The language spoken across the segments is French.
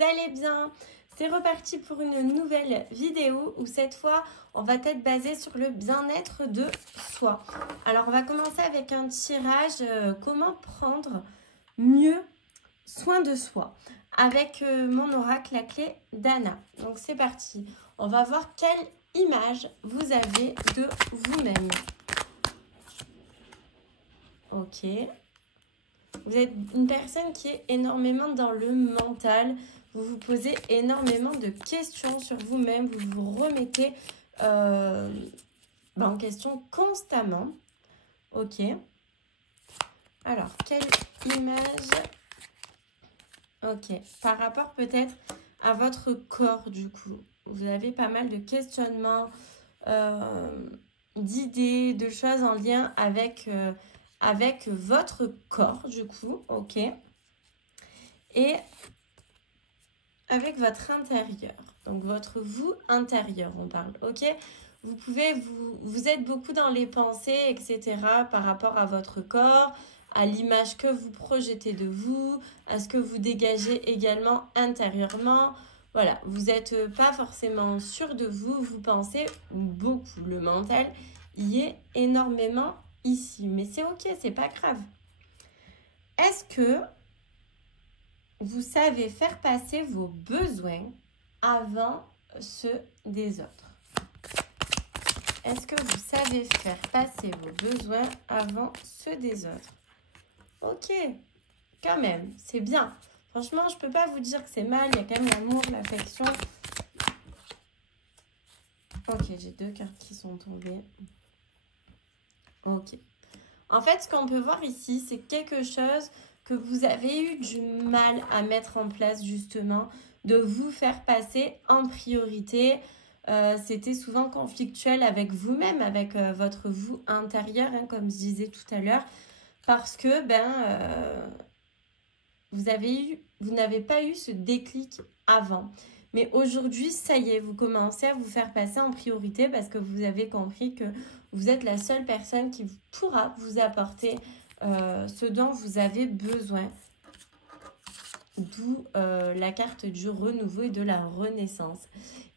allez bien? C'est reparti pour une nouvelle vidéo où cette fois, on va être basé sur le bien-être de soi. Alors, on va commencer avec un tirage comment prendre mieux soin de soi avec mon oracle, la clé d'Anna. Donc, c'est parti. On va voir quelle image vous avez de vous-même. Ok. Vous êtes une personne qui est énormément dans le mental. Vous vous posez énormément de questions sur vous-même. Vous vous remettez en question constamment. Ok. Alors, quelle image? Ok. Par rapport peut-être à votre corps, du coup. Vous avez pas mal de questionnements, d'idées, de choses en lien avec votre corps, du coup. Ok. Et avec votre intérieur. Donc, votre vous intérieur, on parle. Ok. Vous êtes beaucoup dans les pensées, etc. par rapport à votre corps, à l'image que vous projetez de vous, à ce que vous dégagez également intérieurement. Voilà, vous n'êtes pas forcément sûr de vous, vous pensez beaucoup. Le mental y est énormément ici. Mais c'est ok, c'est pas grave. Est-ce que vous savez faire passer vos besoins avant ceux des autres? Est-ce que vous savez faire passer vos besoins avant ceux des autres? Ok, quand même, c'est bien. Franchement, je ne peux pas vous dire que c'est mal. Il y a quand même l'amour, l'affection. Ok, j'ai deux cartes qui sont tombées. Ok. En fait, ce qu'on peut voir ici, c'est quelque chose que vous avez eu du mal à mettre en place, justement, de vous faire passer en priorité. C'était souvent conflictuel avec vous-même, avec votre vous intérieur, hein, comme je disais tout à l'heure, parce que vous n'avez pas eu ce déclic avant. Mais aujourd'hui, ça y est, vous commencez à vous faire passer en priorité parce que vous avez compris que vous êtes la seule personne qui pourra vous apporter ce dont vous avez besoin. D'où la carte du renouveau et de la renaissance.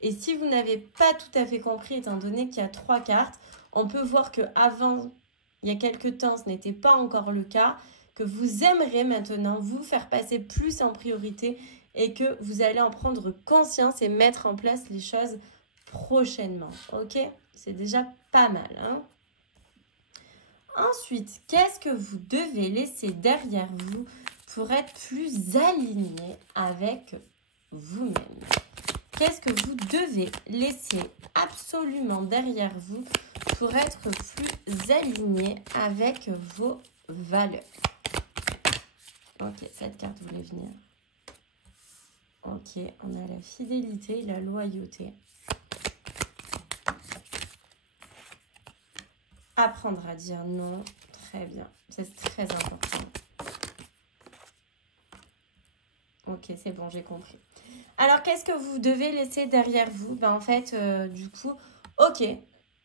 Et si vous n'avez pas tout à fait compris, étant donné qu'il y a 3 cartes, on peut voir qu'avant, il y a quelques temps, ce n'était pas encore le cas, que vous aimerez maintenant vous faire passer plus en priorité et que vous allez en prendre conscience et mettre en place les choses prochainement. Ok? C'est déjà pas mal. Hein? Ensuite, qu'est-ce que vous devez laisser derrière vous pour être plus aligné avec vous-même? Qu'est-ce que vous devez laisser absolument derrière vous pour être plus aligné avec vos valeurs? Ok, cette carte voulait venir. Ok, on a la fidélité et la loyauté. Apprendre à dire non, très bien, c'est très important. Ok, c'est bon, j'ai compris. Alors, qu'est-ce que vous devez laisser derrière vous? En fait, du coup, ok,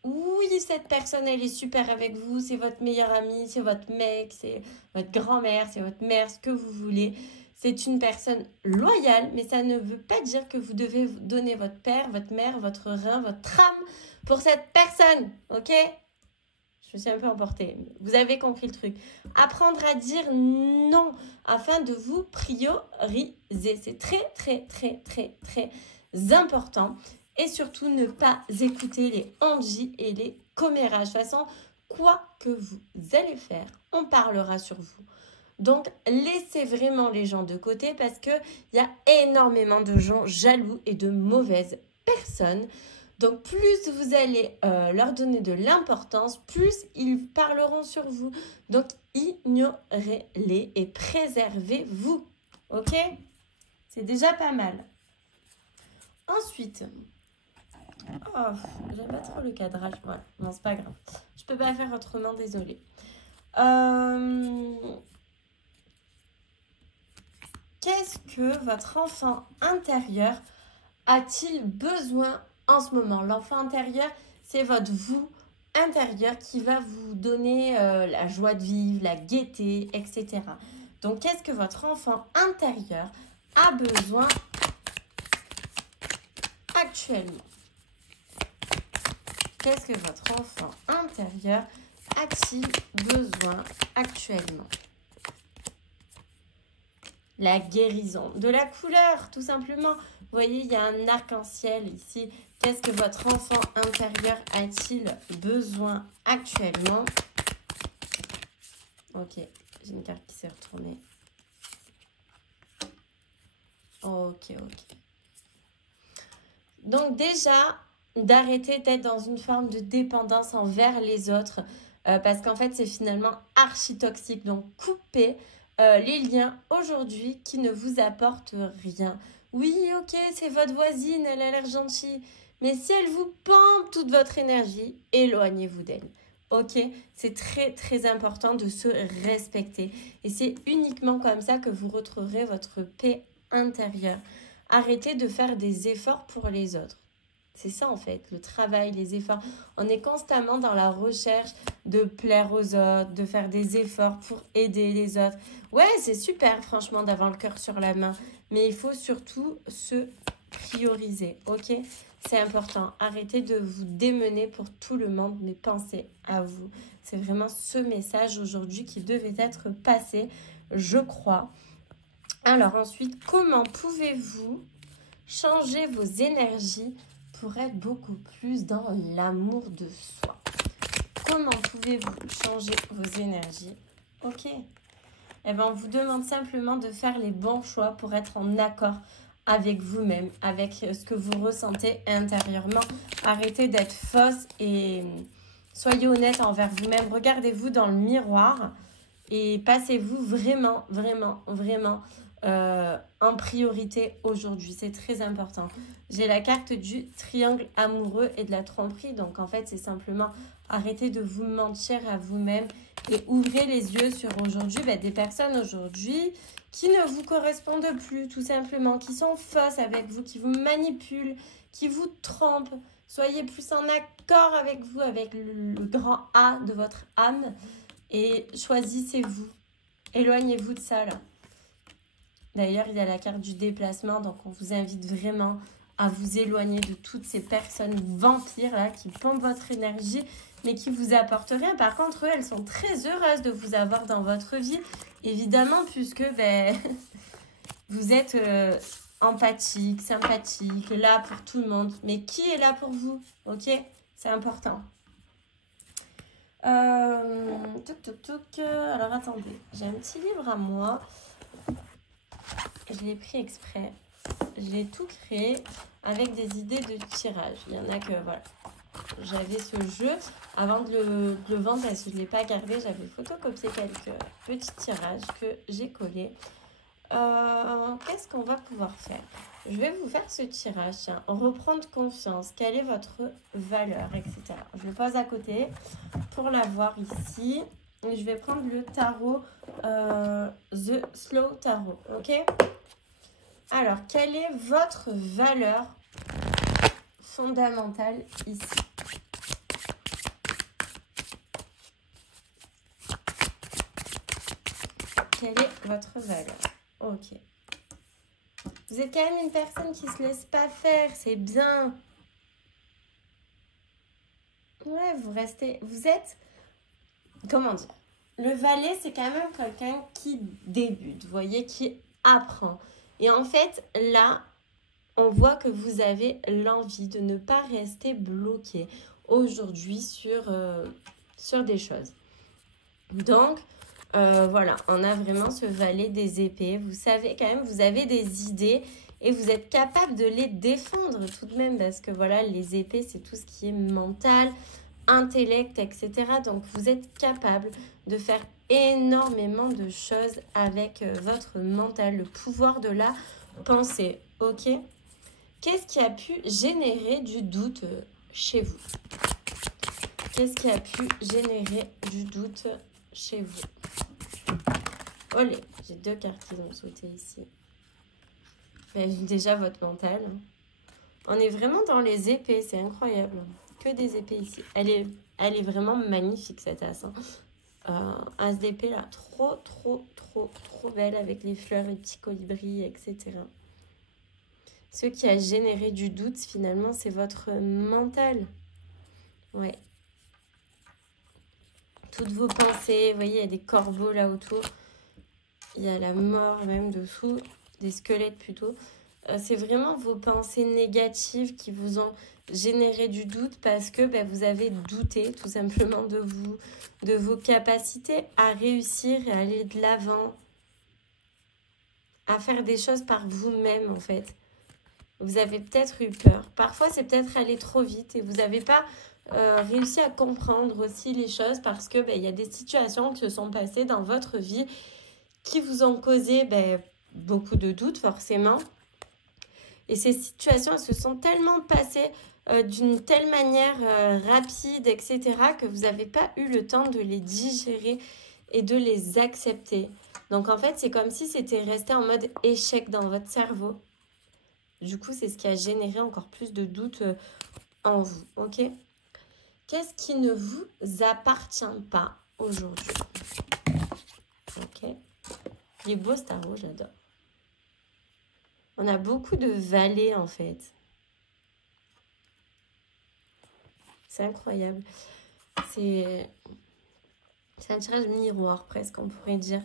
oui, cette personne, elle est super avec vous, c'est votre meilleur ami, c'est votre mec, c'est votre grand-mère, c'est votre mère, ce que vous voulez. C'est une personne loyale, mais ça ne veut pas dire que vous devez donner votre père, votre mère, votre rein, votre âme pour cette personne, ok? Je me suis un peu emportée. Vous avez compris le truc. Apprendre à dire non afin de vous prioriser. C'est très, très, très, très, très important. Et surtout, ne pas écouter les on-dit et les commérages. De toute façon, quoi que vous allez faire, on parlera sur vous. Donc, laissez vraiment les gens de côté parce qu'il y a énormément de gens jaloux et de mauvaises personnes. Donc, plus vous allez leur donner de l'importance, plus ils parleront sur vous. Donc, ignorez-les et préservez-vous. Ok? C'est déjà pas mal. Ensuite, j'aime pas trop le cadrage. Voilà, non, c'est pas grave. Je peux pas faire autrement, désolée. Qu'est-ce que votre enfant intérieur a-t-il besoin en ce moment? L'enfant intérieur, c'est votre vous intérieur qui va vous donner la joie de vivre, la gaieté, etc. Donc, qu'est-ce que votre enfant intérieur a besoin actuellement? Qu'est-ce que votre enfant intérieur a-t-il besoin actuellement? La guérison, de la couleur, tout simplement. Vous voyez, il y a un arc-en-ciel ici. Qu'est-ce que votre enfant intérieur a-t-il besoin actuellement? Ok, j'ai une carte qui s'est retournée. Ok. Donc déjà, d'arrêter d'être dans une forme de dépendance envers les autres. Parce qu'en fait, c'est finalement archi toxique. Donc, coupez les liens aujourd'hui qui ne vous apportent rien. Oui, ok, c'est votre voisine, elle a l'air gentille. Mais si elle vous pompe toute votre énergie, éloignez-vous d'elle. Ok, c'est très très important de se respecter. Et c'est uniquement comme ça que vous retrouverez votre paix intérieure. Arrêtez de faire des efforts pour les autres. C'est ça en fait, le travail, les efforts. On est constamment dans la recherche de plaire aux autres, de faire des efforts pour aider les autres. Ouais, c'est super franchement d'avoir le cœur sur la main. Mais il faut surtout se prioriser, ok? C'est important. Arrêtez de vous démener pour tout le monde, mais pensez à vous. C'est vraiment ce message aujourd'hui qui devait être passé, je crois. Alors ensuite, comment pouvez-vous changer vos énergies pour être beaucoup plus dans l'amour de soi? Comment pouvez-vous changer vos énergies? Ok. Eh bien, on vous demande simplement de faire les bons choix pour être en accord avec vous-même, avec ce que vous ressentez intérieurement. Arrêtez d'être fausse et soyez honnête envers vous-même. Regardez-vous dans le miroir et passez-vous vraiment en priorité aujourd'hui. C'est très important. J'ai la carte du triangle amoureux et de la tromperie. Donc, en fait, c'est simplement arrêter de vous mentir à vous-même et ouvrez les yeux sur aujourd'hui. Des personnes aujourd'hui qui ne vous correspondent plus, tout simplement, qui sont fausses avec vous, qui vous manipulent, qui vous trompent. Soyez plus en accord avec vous, avec le grand A de votre âme et choisissez-vous. Éloignez-vous de ça, là. D'ailleurs, il y a la carte du déplacement, donc on vous invite vraiment à vous éloigner de toutes ces personnes vampires là qui pompent votre énergie, mais qui vous apportent rien. Par contre, eux, elles sont très heureuses de vous avoir dans votre vie, évidemment, puisque vous êtes empathique, sympathique, là pour tout le monde. Mais qui est là pour vous? Ok, c'est important. Alors, attendez, j'ai un petit livre à moi. Je l'ai pris exprès. Je l'ai tout créé avec des idées de tirage. Il y en a que, voilà. J'avais ce jeu avant de le vendre parce que je ne l'ai pas gardé. J'avais photocopié quelques petits tirages que j'ai collés. Qu'est-ce qu'on va pouvoir faire? Je vais vous faire ce tirage. Tiens, reprendre confiance. Quelle est votre valeur, etc. Je le pose à côté pour l'avoir ici. Et je vais prendre le tarot The Slow Tarot. Ok? Alors, quelle est votre valeur fondamentale ici? Quelle est votre valeur? Ok. Vous êtes quand même une personne qui ne se laisse pas faire. C'est bien. Ouais, vous êtes... Comment dire? Le valet, c'est quand même quelqu'un qui débute, vous voyez, qui apprend. Et en fait, là, on voit que vous avez l'envie de ne pas rester bloqué aujourd'hui sur des choses. Donc, voilà, on a vraiment ce valet des épées. Vous savez quand même, vous avez des idées et vous êtes capable de les défendre tout de même. Parce que voilà, les épées, c'est tout ce qui est mental, intellect, etc. Donc, vous êtes capable de faire énormément de choses avec votre mental, le pouvoir de la pensée, ok? Qu'est-ce qui a pu générer du doute chez vous? Qu'est-ce qui a pu générer du doute chez vous? Olé, j'ai deux cartes qui ont sauté ici. Déjà, votre mental. On est vraiment dans les épées, c'est incroyable. Que des épées ici. Elle est vraiment magnifique, cette as. Hein. As d'épée là, trop belle avec les fleurs, les petits colibris, etc. Ce qui a généré du doute, finalement, c'est votre mental. Ouais. Toutes vos pensées, vous voyez, il y a des corbeaux là autour. Il y a la mort même dessous, des squelettes plutôt. C'est vraiment vos pensées négatives qui vous ont généré du doute parce que vous avez douté tout simplement de vous, de vos capacités à réussir et à aller de l'avant, à faire des choses par vous-même en fait. Vous avez peut-être eu peur. Parfois, c'est peut-être aller trop vite et vous n'avez pas réussi à comprendre aussi les choses parce que y a des situations qui se sont passées dans votre vie qui vous ont causé beaucoup de doutes forcément. Et ces situations se sont tellement passées d'une telle manière rapide, etc., que vous n'avez pas eu le temps de les digérer et de les accepter. Donc en fait, c'est comme si c'était resté en mode échec dans votre cerveau. Du coup, c'est ce qui a généré encore plus de doutes en vous, ok? Qu'est-ce qui ne vous appartient pas aujourd'hui? Ok. Il est beau ce tarot, j'adore. On a beaucoup de valets en fait. C'est incroyable. C'est un tirage miroir presque, on pourrait dire.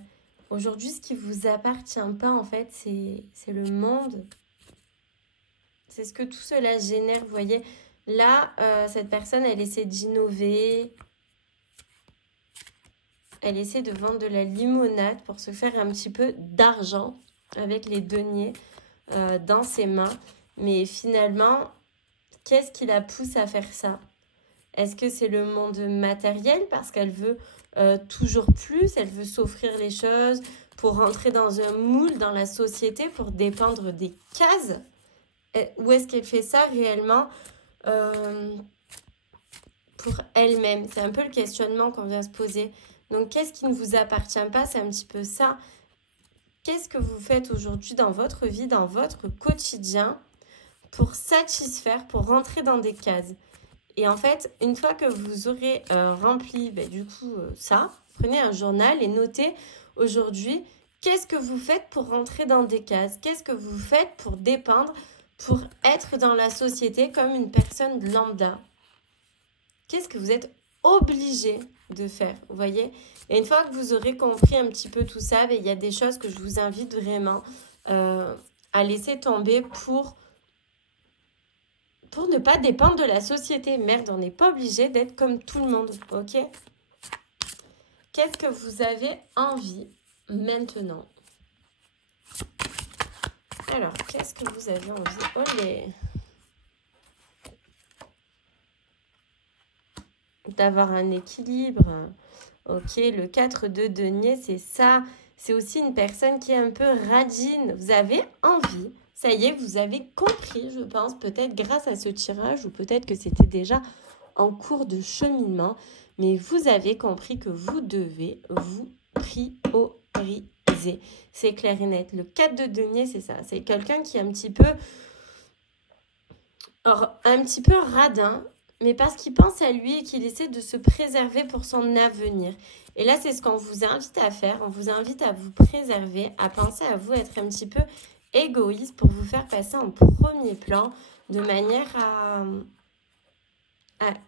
Aujourd'hui, ce qui ne vous appartient pas en fait, c'est le monde. C'est ce que tout cela génère, vous voyez. Là, cette personne, elle essaie d'innover. Elle essaie de vendre de la limonade pour se faire un petit peu d'argent avec les deniers dans ses mains. Mais finalement, qu'est-ce qui la pousse à faire ça? Est-ce que c'est le monde matériel parce qu'elle veut toujours plus, elle veut s'offrir les choses pour rentrer dans un moule dans la société, pour dépendre des cases? Ou est-ce qu'elle fait ça réellement pour elle-même? C'est un peu le questionnement qu'on vient se poser. Donc, qu'est-ce qui ne vous appartient pas? C'est un petit peu ça. Qu'est-ce que vous faites aujourd'hui dans votre vie, dans votre quotidien pour satisfaire, pour rentrer dans des cases? Et en fait, une fois que vous aurez rempli ça, prenez un journal et notez aujourd'hui, qu'est-ce que vous faites pour rentrer dans des cases? Qu'est-ce que vous faites pour dépendre, pour être dans la société comme une personne lambda? Qu'est-ce que vous êtes obligé de faire? Vous voyez? Et une fois que vous aurez compris un petit peu tout ça, il y a des choses que je vous invite vraiment à laisser tomber pour ne pas dépendre de la société. Merde, on n'est pas obligé d'être comme tout le monde, ok? Qu'est-ce que vous avez envie maintenant? Alors, qu'est-ce que vous avez envie? Olé! D'avoir un équilibre. Ok, le 4 de denier, c'est ça. C'est aussi une personne qui est un peu radine. Vous avez envie. Ça y est, vous avez compris, je pense, peut-être grâce à ce tirage ou peut-être que c'était déjà en cours de cheminement. Mais vous avez compris que vous devez vous prioriser. C'est clair et net. Le 4 de denier, c'est ça. C'est quelqu'un qui est un petit peu radin, mais parce qu'il pense à lui et qu'il essaie de se préserver pour son avenir. Et là, c'est ce qu'on vous invite à faire. On vous invite à vous préserver, à penser à vous, être un petit peu égoïste pour vous faire passer en premier plan de manière à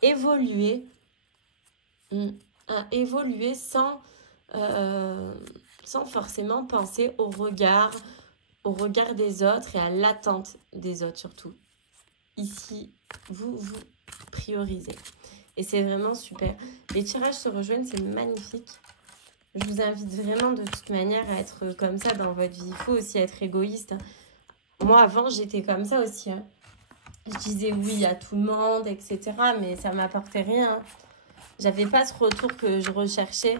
évoluer. À évoluer sans forcément penser au regard des autres et à l'attente des autres surtout. Ici, vous priorisez. Et c'est vraiment super. Les tirages se rejoignent, c'est magnifique. Je vous invite vraiment de toute manière à être comme ça dans votre vie. Il faut aussi être égoïste. Moi, avant, j'étais comme ça aussi. Je disais oui à tout le monde, etc. Mais ça ne m'apportait rien. J'avais pas ce retour que je recherchais.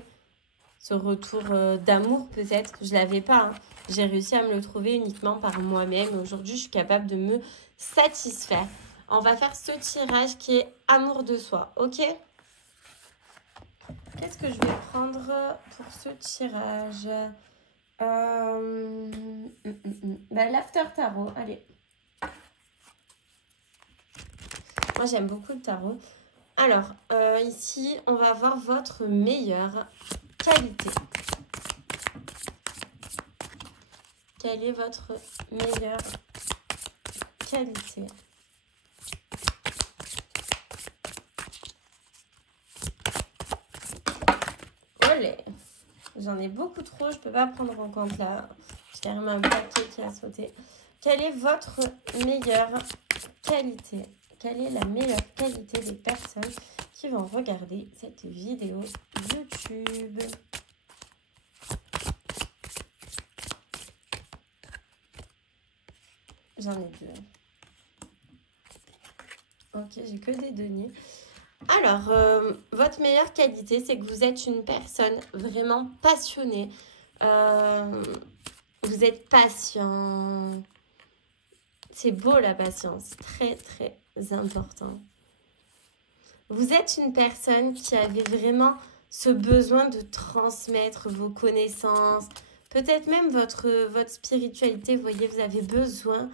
Ce retour d'amour, peut-être. Je ne l'avais pas. J'ai réussi à me le trouver uniquement par moi-même. Aujourd'hui, je suis capable de me satisfaire. On va faire ce tirage qui est amour de soi, ok? Qu'est-ce que je vais prendre pour ce tirage? L'after tarot, allez. Moi, j'aime beaucoup le tarot. Alors, ici, on va voir votre meilleure qualité. Quelle est votre meilleure qualité? Olé! J'en ai beaucoup trop, je ne peux pas prendre en compte là. J'ai carrément un paquet qui a sauté. Quelle est votre meilleure qualité? Quelle est la meilleure qualité des personnes qui vont regarder cette vidéo YouTube? J'en ai deux. Ok, j'ai que des deniers. Alors, votre meilleure qualité, c'est que vous êtes une personne vraiment passionnée. Vous êtes patient. C'est beau la patience, très très important. Vous êtes une personne qui avait vraiment ce besoin de transmettre vos connaissances, peut-être même votre spiritualité. Vous voyez, vous avez besoin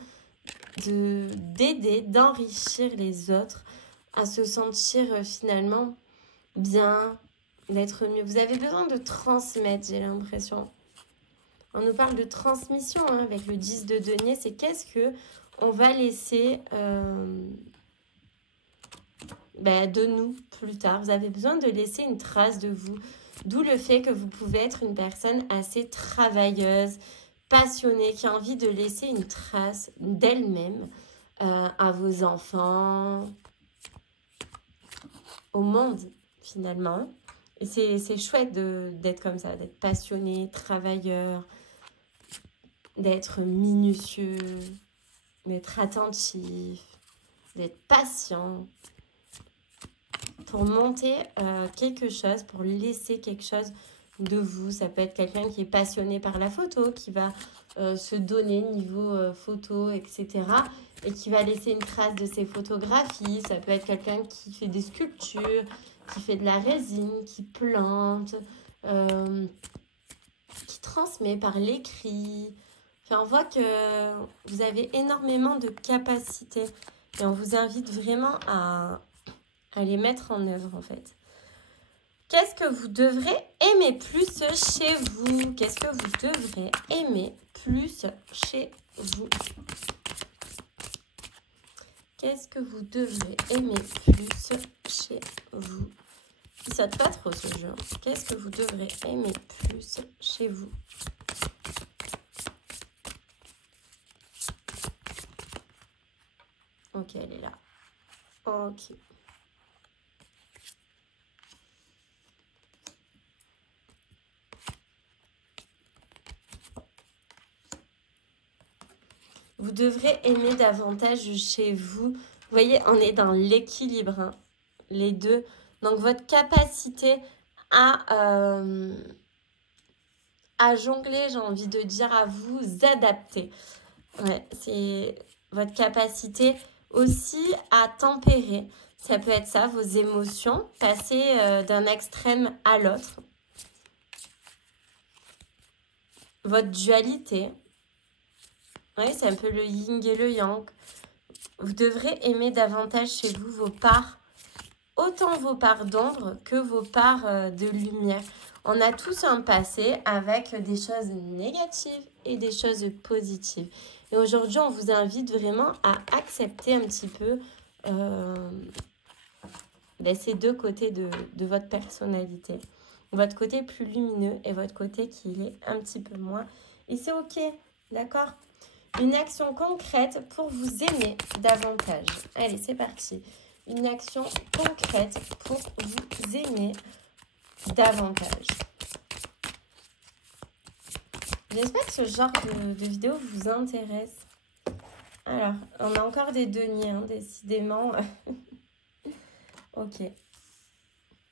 d'aider, d'enrichir les autres à se sentir finalement bien, d'être mieux. Vous avez besoin de transmettre, j'ai l'impression. On nous parle de transmission hein, avec le 10 de denier. C'est qu'est-ce que on va laisser de nous plus tard. Vous avez besoin de laisser une trace de vous. D'où le fait que vous pouvez être une personne assez travailleuse, passionnée, qui a envie de laisser une trace d'elle-même à vos enfants, au monde finalement. Et c'est chouette d'être comme ça, d'être passionné, travailleur, d'être minutieux, d'être attentif, d'être patient pour monter quelque chose, pour laisser quelque chose de vous. Ça peut être quelqu'un qui est passionné par la photo, qui va se donner niveau photo, etc. Et qui va laisser une trace de ses photographies. Ça peut être quelqu'un qui fait des sculptures, qui fait de la résine, qui plante, qui transmet par l'écrit. Enfin, on voit que vous avez énormément de capacités et on vous invite vraiment à les mettre en œuvre en fait. Qu'est-ce que vous devrez aimer plus chez vous? Qu'est-ce que vous devrez aimer plus chez vous? Qu'est-ce que vous devrez aimer plus chez vous? Il ne saute pas trop ce jeu. Qu'est-ce que vous devrez aimer plus chez vous? Ok, elle est là. Ok. Vous devrez aimer davantage chez vous. Vous voyez, on est dans l'équilibre, hein, les deux. Donc, votre capacité à jongler, j'ai envie de dire, à vous adapter. Ouais, c'est votre capacité aussi à tempérer. Ça peut être ça, vos émotions, passer d'un extrême à l'autre. Votre dualité. Oui, c'est un peu le yin et le yang. Vous devrez aimer davantage chez vous vos parts, autant vos parts d'ombre que vos parts de lumière. On a tous un passé avec des choses négatives et des choses positives. Et aujourd'hui, on vous invite vraiment à accepter un petit peu ces deux côtés de votre personnalité. Votre côté plus lumineux et votre côté qui est un petit peu moins. Et c'est ok, d'accord ? Une action concrète pour vous aimer davantage. Allez, c'est parti. Une action concrète pour vous aimer davantage. J'espère que ce genre de vidéo vous intéresse. Alors, on a encore des deniers, hein, décidément. Ok.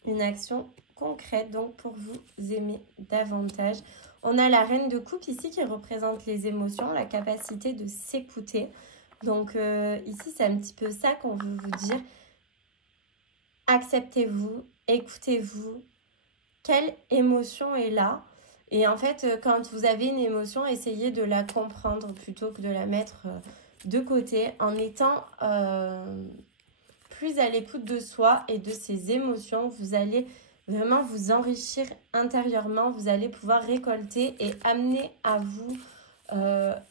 Une action concrète, donc, pour vous aimer davantage. On a la reine de coupe ici qui représente les émotions, la capacité de s'écouter. Donc, ici, c'est un petit peu ça qu'on veut vous dire. Acceptez-vous, écoutez-vous. Quelle émotion est là? Et en fait, quand vous avez une émotion, essayez de la comprendre plutôt que de la mettre de côté en étant plus à l'écoute de soi et de ses émotions. Vous allez vraiment vous enrichir intérieurement. Vous allez pouvoir récolter et amener à vous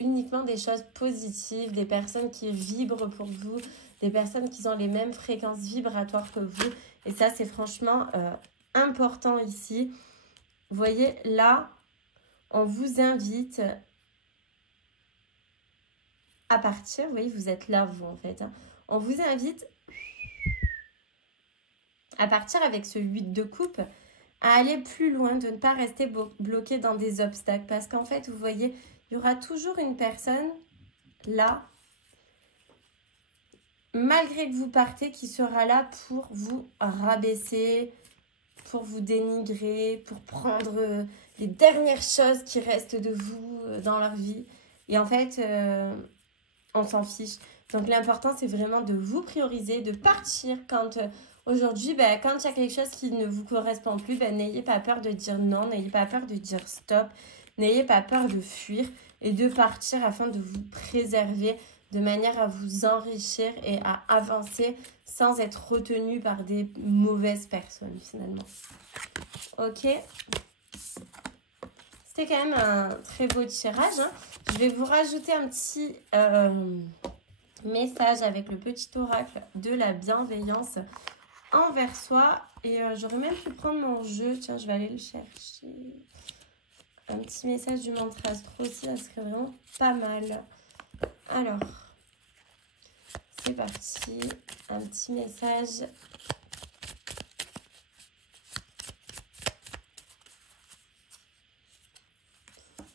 uniquement des choses positives, des personnes qui vibrent pour vous, des personnes qui ont les mêmes fréquences vibratoires que vous. Et ça, c'est franchement important ici. Vous voyez, là, on vous invite à partir. Vous voyez, vous êtes là, vous, en fait. On vous invite à partir avec ce 8 de coupe, à aller plus loin, de ne pas rester bloqué dans des obstacles. Parce qu'en fait, vous voyez, il y aura toujours une personne là, malgré que vous partez, qui sera là pour vous rabaisser, pour vous dénigrer, pour prendre les dernières choses qui restent de vous dans leur vie. Et en fait, on s'en fiche. Donc l'important, c'est vraiment de vous prioriser, de partir quand... Aujourd'hui, quand il y a quelque chose qui ne vous correspond plus, n'ayez pas peur de dire non, n'ayez pas peur de dire stop, n'ayez pas peur de fuir et de partir afin de vous préserver de manière à vous enrichir et à avancer sans être retenu par des mauvaises personnes finalement. Ok. C'était quand même un très beau tirage. Je vais vous rajouter un petit message avec le petit oracle de la bienveillance envers soi. Et j'aurais même pu prendre mon jeu. Tiens, je vais aller le chercher. Un petit message du mantra astro aussi, ça serait vraiment pas mal. Alors, c'est parti. Un petit message.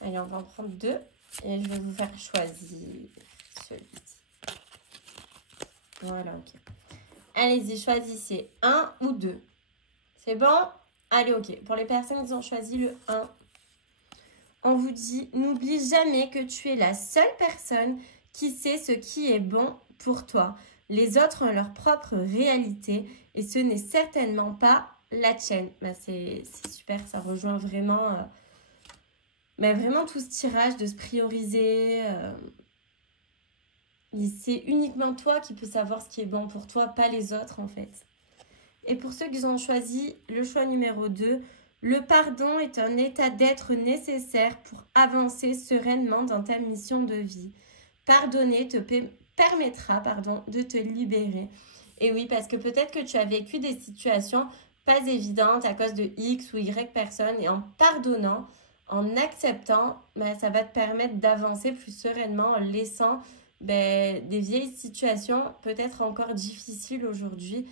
Allez, on va en prendre 2. Et je vais vous faire choisir celui-ci. Voilà, ok. Allez-y, choisissez 1 ou 2. C'est bon? Allez, ok. Pour les personnes qui ont choisi le 1, on vous dit, n'oublie jamais que tu es la seule personne qui sait ce qui est bon pour toi. Les autres ont leur propre réalité et ce n'est certainement pas la tienne. C'est super, ça rejoint vraiment, vraiment tout ce tirage de se prioriser. C'est uniquement toi qui peux savoir ce qui est bon pour toi, pas les autres en fait. Et pour ceux qui ont choisi le choix numéro 2, le pardon est un état d'être nécessaire pour avancer sereinement dans ta mission de vie. Pardonner te permettra de te libérer. Et oui, parce que peut-être que tu as vécu des situations pas évidentes à cause de X ou Y personnes. Et en pardonnant, en acceptant, ça va te permettre d'avancer plus sereinement en laissant des vieilles situations peut-être encore difficiles aujourd'hui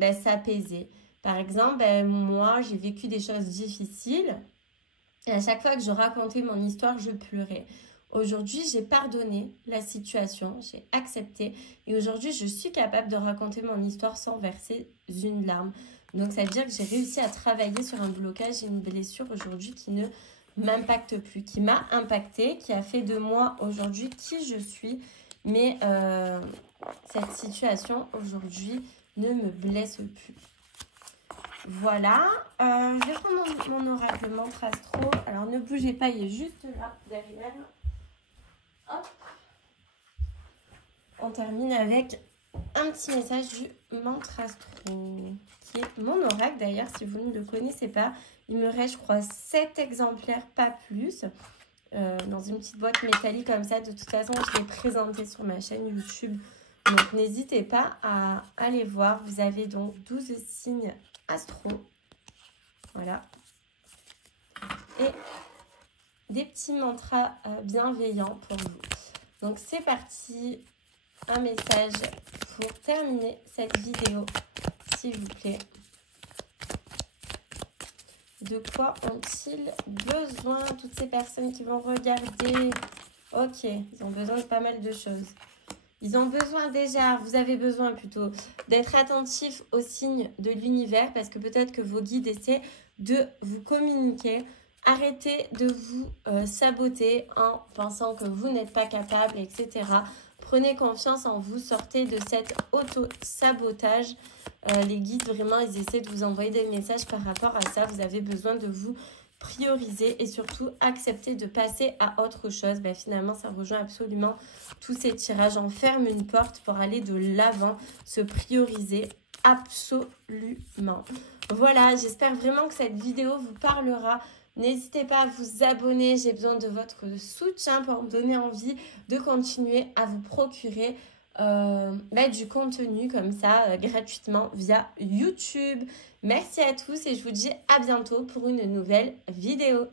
s'apaiser. Par exemple, moi, j'ai vécu des choses difficiles et à chaque fois que je racontais mon histoire, je pleurais. Aujourd'hui, j'ai pardonné la situation, j'ai accepté et aujourd'hui, je suis capable de raconter mon histoire sans verser une larme. Donc, ça veut dire que j'ai réussi à travailler sur un blocage et une blessure aujourd'hui qui ne m'impacte plus, qui m'a impacté, qui a fait de moi aujourd'hui qui je suis. Mais cette situation aujourd'hui ne me blesse plus. Voilà, je vais prendre mon oracle mantra astro. Alors ne bougez pas, il est juste là derrière. Hop. On termine avec un petit message du mantra astro, qui est mon oracle d'ailleurs, si vous ne le connaissez pas. Il me reste, je crois, 7 exemplaires, pas plus, dans une petite boîte métallique comme ça. De toute façon, je l'ai présenté sur ma chaîne YouTube. Donc, n'hésitez pas à aller voir. Vous avez donc 12 signes astro. Voilà. Et des petits mantras bienveillants pour vous. Donc, c'est parti. Un message pour terminer cette vidéo, s'il vous plaît. De quoi ont-ils besoin, toutes ces personnes qui vont regarder? Ok, ils ont besoin de pas mal de choses. Ils ont besoin déjà, vous avez besoin plutôt, d'être attentif aux signes de l'univers parce que peut-être que vos guides essaient de vous communiquer. Arrêtez de vous saboter en pensant que vous n'êtes pas capable, etc. Prenez confiance en vous, sortez de cet auto-sabotage. Les guides, vraiment, ils essaient de vous envoyer des messages par rapport à ça. Vous avez besoin de vous prioriser et surtout accepter de passer à autre chose. Ben, finalement, ça rejoint absolument tous ces tirages. On ferme une porte pour aller de l'avant, se prioriser absolument. Voilà, j'espère vraiment que cette vidéo vous parlera. N'hésitez pas à vous abonner, j'ai besoin de votre soutien pour me donner envie de continuer à vous procurer du contenu comme ça gratuitement via YouTube. Merci à tous et je vous dis à bientôt pour une nouvelle vidéo.